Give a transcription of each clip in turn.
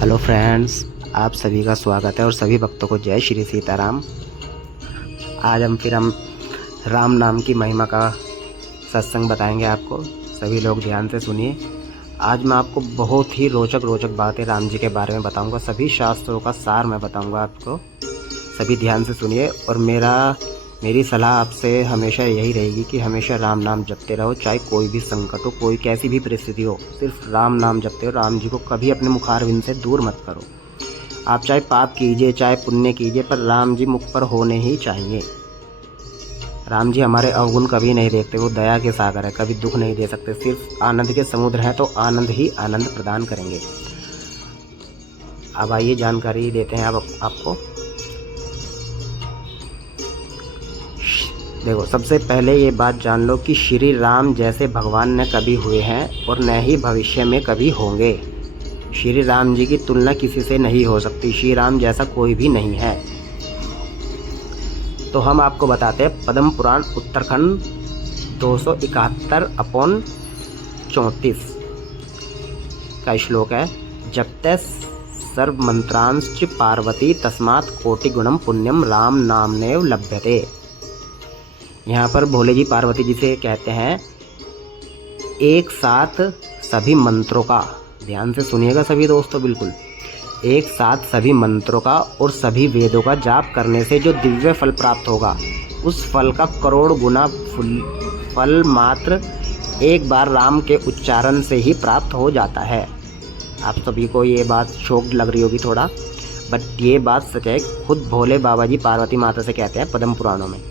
Hello friends, आप सभी का स्वागत है और सभी भक्तों को जय श्री सीताराम। आज हम राम नाम की महिमा का सत्संग बताएंगे आपको। सभी लोग ध्यान से सुनिए। आज मैं आपको बहुत ही रोचक बातें राम जी के बारे में बताऊंगा। सभी शास्त्रों का सार मैं बताऊंगा आपको। सभी ध्यान से सुनिए। और मेरी सलाह आपसे हमेशा यही रहेगी कि हमेशा राम नाम जपते रहो, चाहे कोई भी संकट हो, कोई कैसी भी परिस्थिति हो, सिर्फ राम नाम जपते हो। राम जी को कभी अपने मुखारविंद से दूर मत करो। आप चाहे पाप कीजिए चाहे पुण्य कीजिए, पर राम जी मुख पर होने ही चाहिए। राम जी हमारे अवगुण कभी नहीं देखते। वो दया के सागर है, कभी दुख नहीं दे सकते। सिर्फ आनंद के समुद्र हैं, तो आनंद ही आनंद प्रदान करेंगे। अब आइए जानकारी देते हैं आपको। देखो, सबसे पहले ये बात जान लो कि श्री राम जैसे भगवान न कभी हुए हैं और न ही भविष्य में कभी होंगे। श्री राम जी की तुलना किसी से नहीं हो सकती। श्री राम जैसा कोई भी नहीं है। तो हम आपको बताते हैं पद्म पुराण उत्तरखंड 271/34 का श्लोक है। जपते सर्व मंत्रांश्च पार्वती तस्मात् कोटि गुणम पुण्यम राम नामनेव लभ्यते। यहाँ पर भोले जी पार्वती जी से कहते हैं, एक साथ सभी मंत्रों का, ध्यान से सुनिएगा सभी दोस्तों, बिल्कुल एक साथ सभी मंत्रों का और सभी वेदों का जाप करने से जो दिव्य फल प्राप्त होगा, उस फल का करोड़ गुना फल मात्र एक बार राम के उच्चारण से ही प्राप्त हो जाता है। आप सभी को ये बात शौक लग रही होगी थोड़ा, बट ये बात सच है। खुद भोले बाबा जी पार्वती माता से कहते हैं पद्म पुराणों में।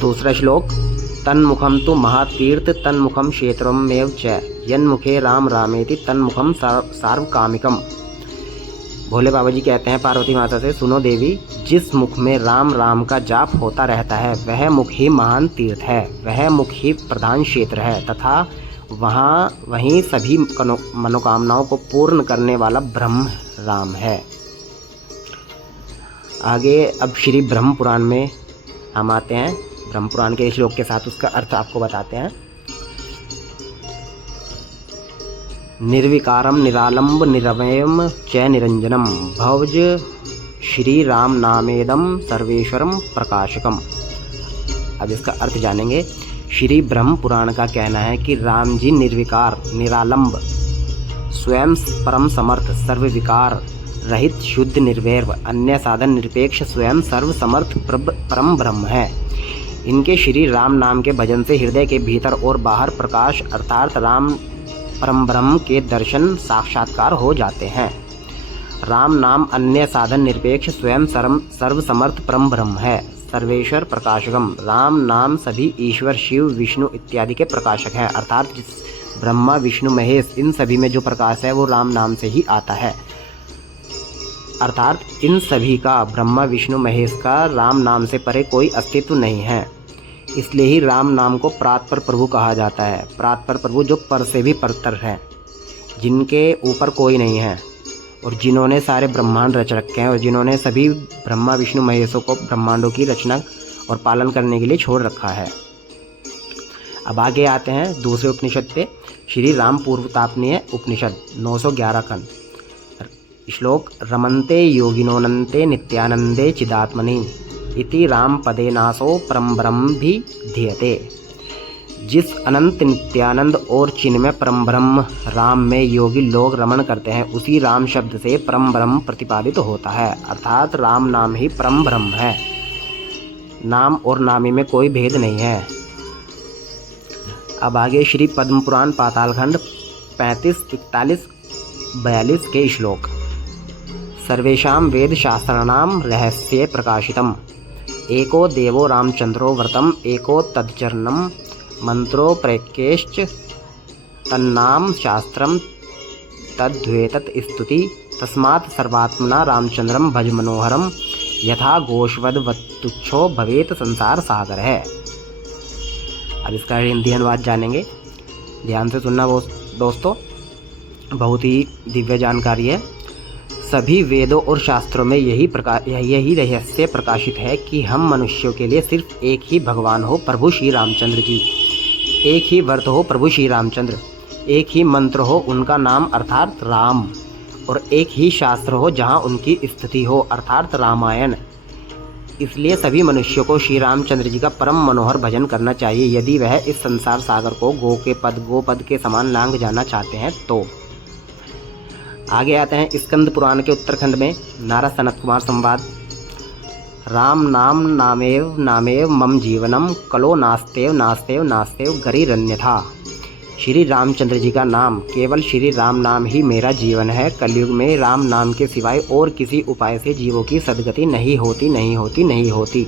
दूसरा श्लोक, तन्मुखम तु महातीर्थ तन्मुखम क्षेत्रमेव च यन्मुखे राम रामेति तन्मुखम सार्वकामिकम। भोले बाबा जी कहते हैं पार्वती माता से, सुनो देवी, जिस मुख में राम राम का जाप होता रहता है वह मुख ही महान तीर्थ है, वह मुख ही प्रधान क्षेत्र है, तथा वहीं सभी मनोकामनाओं को पूर्ण करने वाला ब्रह्म राम है। आगे अब श्री ब्रह्म पुराण में हम आते हैं। ब्रह्म पुराण के श्लोक के साथ उसका अर्थ आपको बताते हैं। निर्विकारम निरालंब निरवयम च निरंजनम भवज श्री राम नामेदम सर्वेश्वरम प्रकाशकम। अब इसका अर्थ जानेंगे। श्री ब्रह्म पुराण का कहना है कि राम जी निर्विकार, निरालंब, स्वयं परम समर्थ, सर्वविकार रहित, शुद्ध, निर्वैर, अन्य साधन निरपेक्ष, स्वयं सर्व समर्थ परम ब्रह्म है। इनके श्री राम नाम के भजन से हृदय के भीतर और बाहर प्रकाश अर्थात राम परम ब्रह्म के दर्शन साक्षात्कार हो जाते हैं। राम नाम अन्य साधन निरपेक्ष, स्वयं सर्व समर्थ परम ब्रह्म है, सर्वेश्वर प्रकाशकम। राम नाम सभी ईश्वर, शिव, विष्णु इत्यादि के प्रकाशक हैं, अर्थात ब्रह्मा, विष्णु, महेश, इन सभी में जो प्रकाश है वो राम नाम से ही आता है। अर्थात इन सभी का, ब्रह्मा, विष्णु, महेश का राम नाम से परे कोई अस्तित्व नहीं है। इसलिए ही राम नाम को प्रातपर प्रभु कहा जाता है। प्रातपर प्रभु जो पर से भी परतर है, जिनके ऊपर कोई नहीं है, और जिन्होंने सारे ब्रह्मांड रच रखे हैं, और जिन्होंने सभी ब्रह्मा, विष्णु, महेशों को ब्रह्मांडों की रचना और पालन करने के लिए छोड़ रखा है। अब आगे आते हैं दूसरे उपनिषद पे। श्री राम पूर्वतापनीय उपनिषद 911 खंड। श्लोक, रमन्ते योगिनोनन्ते नित्यानंदे चिदात्मनि इति राम पदे नासो परम ब्रह्म भी ध्येयते। जिस अनंत, नित्यानंद और चिन्मय परम ब्रह्म राम में योगी लोग रमण करते हैं, उसी राम शब्द से परम ब्रह्म प्रतिपादित होता है। अर्थात राम नाम ही परम ब्रह्म है। नाम और नामी में कोई भेद नहीं है। अब आगे श्री पद्म पुराण पातालखंड 35, 41, 42 के श्लोक। सर्वेषां वेद शास्त्राणां रहस्ये प्रकाशितम् एको देवो रामचंद्रो व्रतम एको तच्चरणं मंत्रो प्रैक्यश्च तन्नाम शास्त्रम तद्वेतत् स्तुति तस्मात् सर्वात्मना रामचंद्रम भज मनोहरम यथा घोषवद्वत्तुच्छो भवेत संसार सागर है। अब इसका हिंदी अनुवाद जानेंगे। ध्यान से सुनना दोस्तों, बहुत ही दिव्य जानकारी है। सभी वेदों और शास्त्रों में यही रहस्य प्रकाशित है कि हम मनुष्यों के लिए सिर्फ एक ही भगवान हो, प्रभु श्री रामचंद्र जी। एक ही व्रत हो, प्रभु श्री रामचंद्र। एक ही मंत्र हो उनका नाम अर्थात राम, और एक ही शास्त्र हो जहाँ उनकी स्थिति हो अर्थात रामायण। इसलिए सभी मनुष्यों को श्री रामचंद्र जी का परम मनोहर भजन करना चाहिए यदि वह इस संसार सागर को गोपद के समान लांघ जाना चाहते हैं तो। आगे आते हैं स्कंद पुराण के उत्तरखंड में नारद सनत कुमार संवाद। राम नाम नामेव नामेव मम जीवनम कलो नास्तेव नास्तेव नास्तेव गरीरन्यथा। श्री रामचंद्र जी का नाम, केवल श्री राम नाम ही मेरा जीवन है। कलयुग में राम नाम के सिवाय और किसी उपाय से जीवों की सदगति नहीं होती।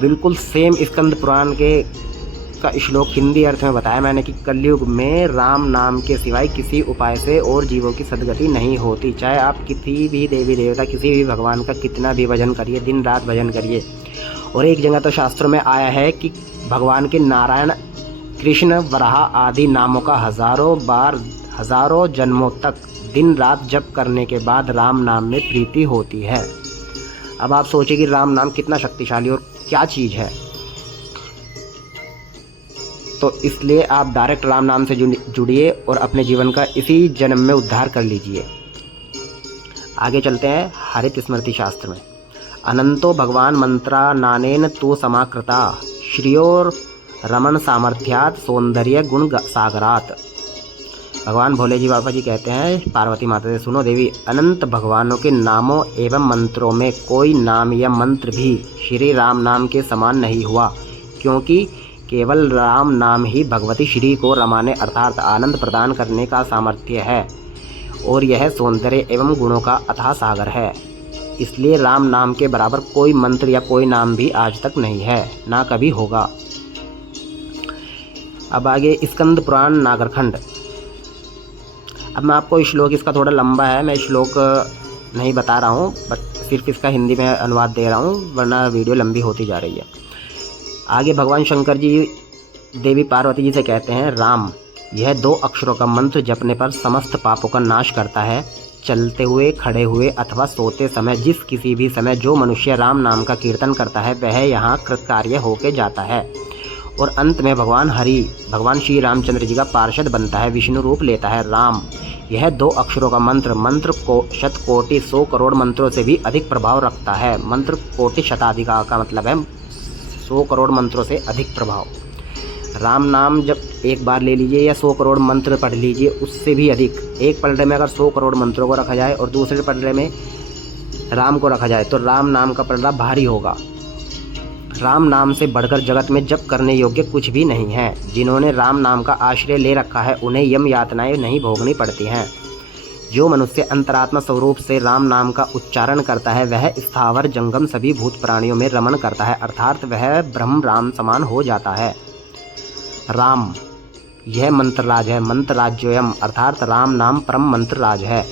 बिल्कुल सेम स्कंद पुराण का श्लोक हिंदी अर्थ में बताया मैंने कि कलयुग में राम नाम के सिवाय किसी उपाय से और जीवों की सदगति नहीं होती। चाहे आप किसी भी देवी देवता, किसी भी भगवान का कितना भी भजन करिए, दिन रात भजन करिए। और एक जगह तो शास्त्रों में आया है कि भगवान के नारायण, कृष्ण, वराह आदि नामों का हजारों जन्मों तक दिन रात जप करने के बाद राम नाम में प्रीति होती है। अब आप सोचिए कि राम नाम कितना शक्तिशाली और क्या चीज़ है। तो इसलिए आप डायरेक्ट राम नाम से जुड़िए और अपने जीवन का इसी जन्म में उद्धार कर लीजिए। आगे चलते हैं हरित स्मृति शास्त्र में। अनंतो भगवान मंत्रा नानेन तु समाकृता श्रियोर रमन सामर्थ्यात सौंदर्य गुण सागरात। भगवान भोले जी बाबा जी कहते हैं पार्वती माता से, सुनो देवी, अनंत भगवानों के नामों एवं मंत्रों में कोई नाम या मंत्र भी श्री राम नाम के समान नहीं हुआ, क्योंकि केवल राम नाम ही भगवती श्री को रमाने अर्थात आनंद प्रदान करने का सामर्थ्य है, और यह सौंदर्य एवं गुणों का अथाह सागर है। इसलिए राम नाम के बराबर कोई मंत्र या कोई नाम भी आज तक नहीं है, ना कभी होगा। अब आगे स्कंद पुराण नागरखंड। अब मैं आपको श्लोक, इसका थोड़ा लंबा है, मैं श्लोक नहीं बता रहा हूँ, बट सिर्फ इसका हिंदी में अनुवाद दे रहा हूँ, वरना वीडियो लंबी होती जा रही है। आगे भगवान शंकर जी देवी पार्वती जी से कहते हैं, राम, यह 2 अक्षरों का मंत्र जपने पर समस्त पापों का नाश करता है। चलते हुए, खड़े हुए अथवा सोते समय, किसी भी समय जो मनुष्य राम नाम का कीर्तन करता है वह यहाँ कृतकार्य होके जाता है और अंत में भगवान श्री रामचंद्र जी का पार्षद बनता है, विष्णु रूप लेता है। राम, यह 2 अक्षरों का मंत्र को शतकोटि 100 करोड़ मंत्रों से भी अधिक प्रभाव रखता है। मंत्र कोटि शताधिका का मतलब है 100 करोड़ मंत्रों से अधिक प्रभाव। राम नाम जब एक बार ले लीजिए या 100 करोड़ मंत्र पढ़ लीजिए, उससे भी अधिक। एक पलड़े में अगर 100 करोड़ मंत्रों को रखा जाए और दूसरे पलड़े में राम को रखा जाए तो राम नाम का पलड़ा भारी होगा। राम नाम से बढ़कर जगत में जप करने योग्य कुछ भी नहीं है। जिन्होंने राम नाम का आश्रय ले रखा है उन्हें यम यातनाएं नहीं भोगनी पड़ती हैं। जो मनुष्य अंतरात्मा स्वरूप से राम नाम का उच्चारण करता है वह स्थावर जंगम सभी भूत प्राणियों में रमण करता है, अर्थात वह ब्रह्म राम समान हो जाता है। राम, यह मंत्रराज है, मंत्रराज्योयम अर्थात राम नाम परम मंत्रराज है।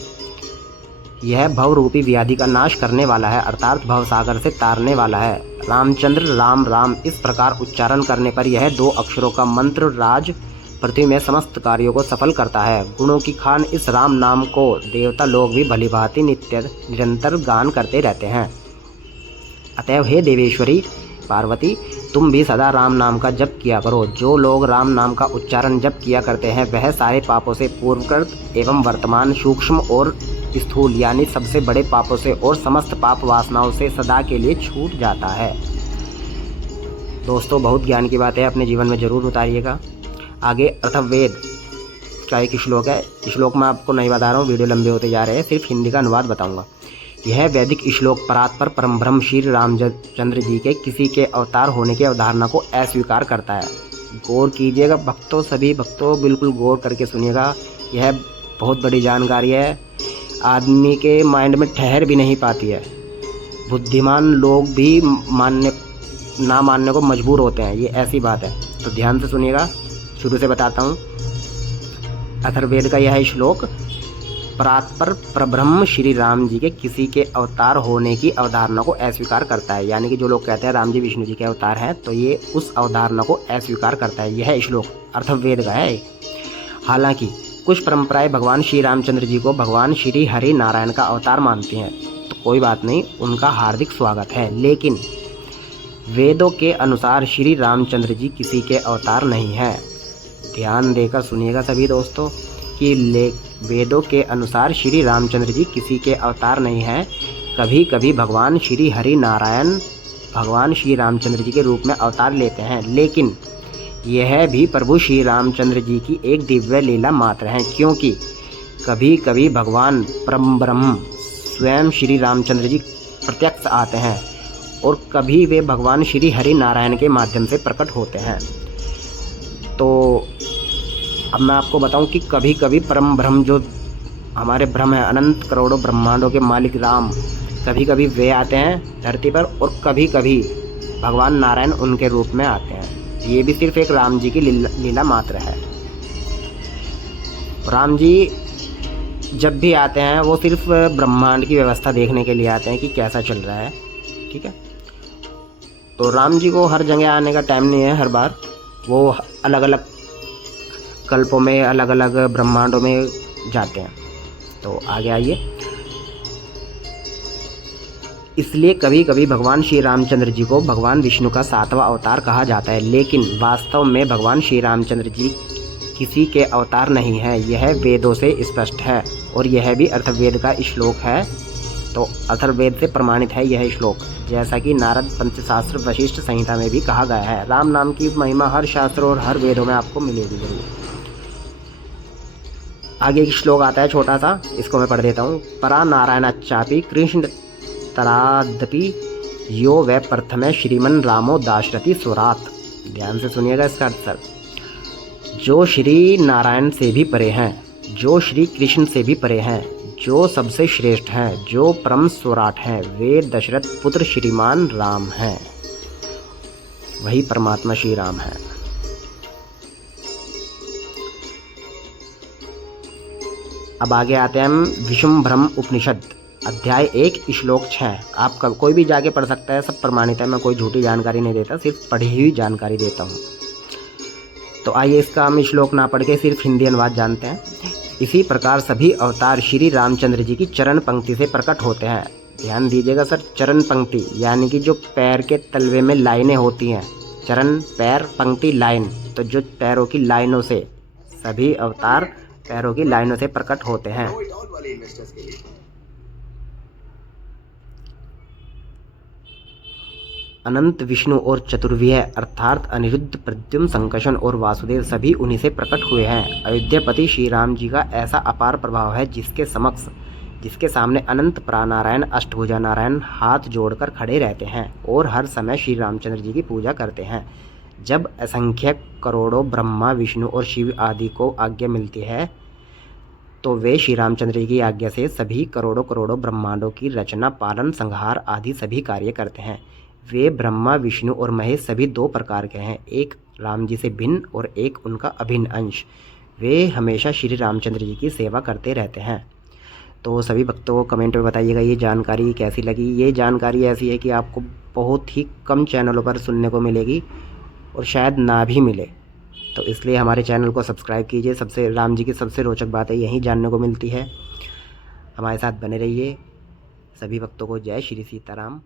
यह भव रूपी व्याधि का नाश करने वाला है, अर्थात भवसागर से तारने वाला है। रामचंद्र, राम राम इस प्रकार उच्चारण करने पर यह 2 अक्षरों का मंत्र राज पृथ्वी में समस्त कार्यों को सफल करता है। गुणों की खान इस राम नाम को देवता लोग भी भलीभांति निरंतर गान करते रहते हैं। अतएव हे देवेश्वरी पार्वती, तुम भी सदा राम नाम का जप किया करो। जो लोग राम नाम का उच्चारण जप किया करते हैं वह सारे पापों से पूर्वकृत एवं वर्तमान, सूक्ष्म और स्थूल यानी सबसे बड़े पापों से और समस्त पाप वासनाओं से सदा के लिए छूट जाता है। दोस्तों, बहुत ज्ञान की बात है, अपने जीवन में जरूर उतारिएगा। आगे अथर्ववेद का एक श्लोक है। श्लोक मैं आपको नहीं बता रहा हूँ, वीडियो लंबे होते जा रहे हैं, सिर्फ हिंदी का अनुवाद बताऊंगा। यह वैदिक श्लोक परात्पर परम ब्रह्म श्री रामचंद्र जी के किसी के अवतार होने की अवधारणा को अस्वीकार करता है। गौर कीजिएगा भक्तों, सभी भक्तों बिल्कुल गौर करके सुनिएगा। यह बहुत बड़ी जानकारी है, आदमी के माइंड में ठहर भी नहीं पाती है। बुद्धिमान लोग भी ना मानने को मजबूर होते हैं, ये ऐसी बात है। तो ध्यान से सुनिएगा, शुरू से बताता हूँ। अथर्ववेद का यह श्लोक परात्पर परब्रह्म श्री राम जी के किसी के अवतार होने की अवधारणा को अस्वीकार करता है। यानी कि जो लोग कहते हैं राम जी विष्णु जी के अवतार हैं, तो ये उस अवधारणा को अस्वीकार करता है। यह श्लोक अथर्ववेद का है। हालांकि कुछ परंपराएं भगवान श्री रामचंद्र जी को भगवान श्री हरि नारायण का अवतार मानती हैं, तो कोई बात नहीं, उनका हार्दिक स्वागत है। लेकिन वेदों के अनुसार श्री रामचंद्र जी किसी के अवतार नहीं हैं। ध्यान देकर सुनिएगा सभी दोस्तों कि वेदों के अनुसार श्री रामचंद्र जी किसी के अवतार नहीं हैं। कभी कभी भगवान श्री हरि नारायण भगवान श्री रामचंद्र जी के रूप में अवतार लेते हैं, लेकिन यह भी प्रभु श्री रामचंद्र जी की एक दिव्य लीला मात्र है, क्योंकि कभी कभी भगवान परम ब्रह्म स्वयं श्री रामचंद्र जी प्रत्यक्ष आते हैं और कभी वे भगवान श्री हरि नारायण के माध्यम से प्रकट होते हैं। तो अब मैं आपको बताऊं कि कभी कभी परम ब्रह्म जो हमारे ब्रह्म है, अनंत करोड़ों ब्रह्मांडों के मालिक राम, कभी कभी वे आते हैं धरती पर और कभी कभी भगवान नारायण उनके रूप में आते हैं। ये भी सिर्फ एक राम जी की लीला मात्र है। राम जी जब भी आते हैं वो सिर्फ ब्रह्मांड की व्यवस्था देखने के लिए आते हैं कि कैसा चल रहा है, ठीक है। तो राम जी को हर जगह आने का टाइम नहीं है। हर बार वो अलग अलग कल्पों में अलग अलग ब्रह्मांडों में जाते हैं। तो आगे आइए। इसलिए कभी कभी भगवान श्री रामचंद्र जी को भगवान विष्णु का 7वां अवतार कहा जाता है, लेकिन वास्तव में भगवान श्री रामचंद्र जी किसी के अवतार नहीं है। यह वेदों से स्पष्ट है और यह भी अथर्ववेद का श्लोक है। तो अथर्ववेद से प्रमाणित है यह श्लोक, जैसा कि नारद पंचशास्त्र वशिष्ठ संहिता में भी कहा गया है। राम नाम की महिमा हर शास्त्र और हर वेदों में आपको मिलेगी जरूर। आगे एक श्लोक आता है छोटा सा, इसको मैं पढ़ देता हूँ। परा नारायणाचापि कृष्ण तरादपि यो वै प्रथमे श्रीमन रामो दाशरथि स्वरात। ध्यान से सुनिएगा इसका अर्थ। जो श्री नारायण से भी परे हैं, जो श्री कृष्ण से भी परे हैं, जो सबसे श्रेष्ठ हैं, जो परम स्वराट हैं, वे दशरथ पुत्र श्रीमान राम हैं। वही परमात्मा श्री राम है। अब आगे आते हैं हम विशुंभरम उपनिषद अध्याय 1 श्लोक 6। आप कोई भी जाके पढ़ सकता है, सब प्रमाणित है। मैं कोई झूठी जानकारी नहीं देता, सिर्फ पढ़ी हुई जानकारी देता हूँ। तो आइए इसका हम श्लोक ना पढ़ के सिर्फ हिंदी अनुवाद जानते हैं। इसी प्रकार सभी अवतार श्री रामचंद्र जी की चरण पंक्ति से प्रकट होते हैं। ध्यान दीजिएगा सर, चरण पंक्ति यानी कि जो पैर के तलवे में लाइनें होती हैं, चरण पैर पंक्ति लाइन, तो जो पैरों की लाइनों से सभी अवतार पैरों की लाइनों से प्रकट होते हैं। अनंत विष्णु और चतुर्व्यूह अर्थात अनिरुद्ध, प्रद्युम्न, संकर्षण और वासुदेव सभी उन्हीं से प्रकट हुए हैं। अयोध्यापति श्री राम जी का ऐसा अपार प्रभाव है जिसके सामने अनंत प्राणारायण अष्टभुजा नारायण हाथ जोड़कर खड़े रहते हैं और हर समय श्री रामचंद्र जी की पूजा करते हैं। जब असंख्य करोड़ों ब्रह्मा विष्णु और शिव आदि को आज्ञा मिलती है तो वे श्री रामचंद्र जी की आज्ञा से सभी करोड़ों करोड़ों ब्रह्मांडों की रचना, पालन, संहार आदि सभी कार्य करते हैं। वे ब्रह्मा विष्णु और महेश सभी 2 प्रकार के हैं, एक राम जी से भिन्न और एक उनका अभिन्न अंश। वे हमेशा श्री रामचंद्र जी की सेवा करते रहते हैं। तो सभी भक्तों को कमेंट में बताइएगा ये जानकारी कैसी लगी। ये जानकारी ऐसी है कि आपको बहुत ही कम चैनलों पर सुनने को मिलेगी और शायद ना भी मिले, तो इसलिए हमारे चैनल को सब्सक्राइब कीजिए। राम जी की सबसे रोचक बातें यहीं जानने को मिलती है। हमारे साथ बने रहिए। सभी भक्तों को जय श्री सीताराम।